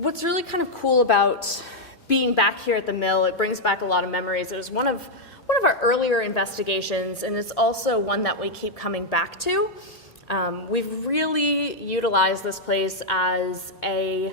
What's really kind of cool about being back here at the mill, it brings back a lot of memories. It was one of our earlier investigations, and it's also one that we keep coming back to. We've really utilized this place as I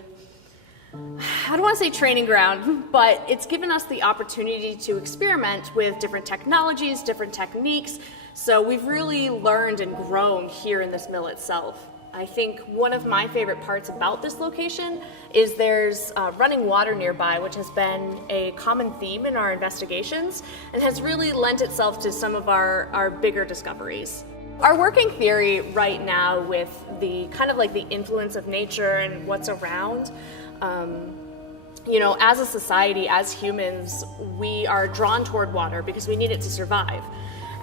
don't want to say training ground, but it's given us the opportunity to experiment with different technologies, different techniques. So we've really learned and grown here in this mill itself. I think one of my favorite parts about this location is there's running water nearby, which has been a common theme in our investigations and has really lent itself to some of our bigger discoveries. Our working theory right now with the kind of like the influence of nature and what's around, as a society, as humans, we are drawn toward water because we need it to survive.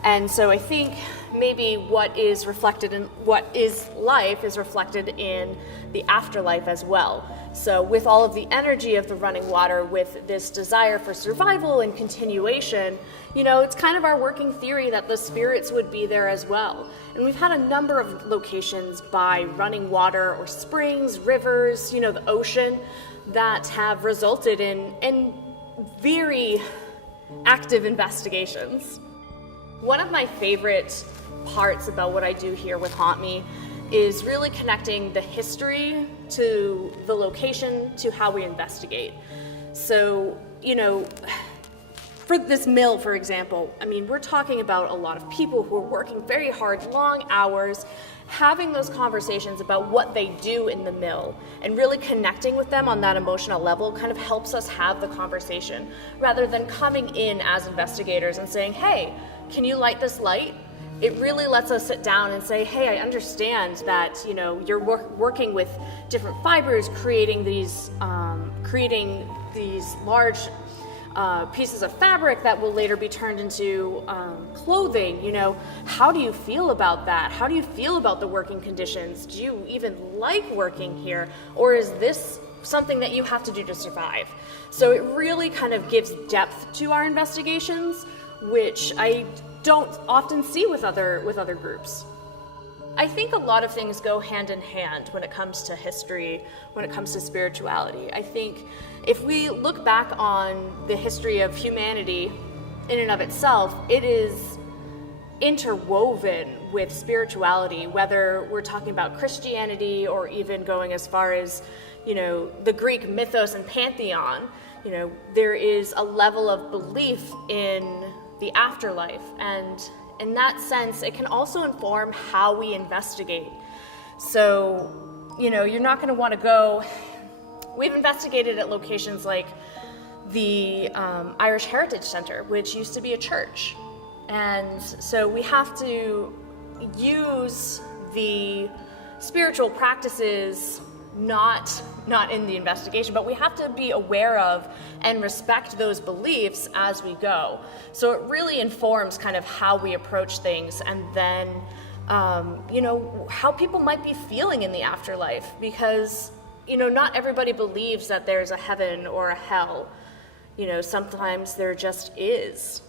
And so I think maybe what is reflected in what is life is reflected in the afterlife as well. So with all of the energy of the running water, with this desire for survival and continuation, it's kind of our working theory that the spirits would be there as well. And we've had a number of locations by running water or springs, rivers, the ocean, that have resulted in very active investigations. One of my favorite parts about what I do here with Haunt Me is really connecting the history to the location to how we investigate. So, for this mill, for example, we're talking about a lot of people who are working very hard, long hours, having those conversations about what they do in the mill and really connecting with them on that emotional level kind of helps us have the conversation rather than coming in as investigators and saying, hey, can you light this light? It really lets us sit down and say, hey, I understand that you're working with different fibers, creating these large pieces of fabric that will later be turned into clothing. How do you feel about that? How do you feel about the working conditions? Do you even like working here? Or is this something that you have to do to survive? So it really kind of gives depth to our investigations, which I don't often see with other groups. I think a lot of things go hand in hand when it comes to history, when it comes to spirituality. I think if we look back on the history of humanity in and of itself, it is interwoven with spirituality, whether we're talking about Christianity or even going as far as, the Greek mythos and pantheon. There is a level of belief in the afterlife, and in that sense, it can also inform how we investigate. So, you're not going to want to go. We've investigated at locations like the Irish Heritage Center, which used to be a church. And so we have to use the spiritual practices not in the investigation, but we have to be aware of and respect those beliefs as we go. So it really informs kind of how we approach things, and then how people might be feeling in the afterlife, because not everybody believes that there's a heaven or a hell. Sometimes there just is.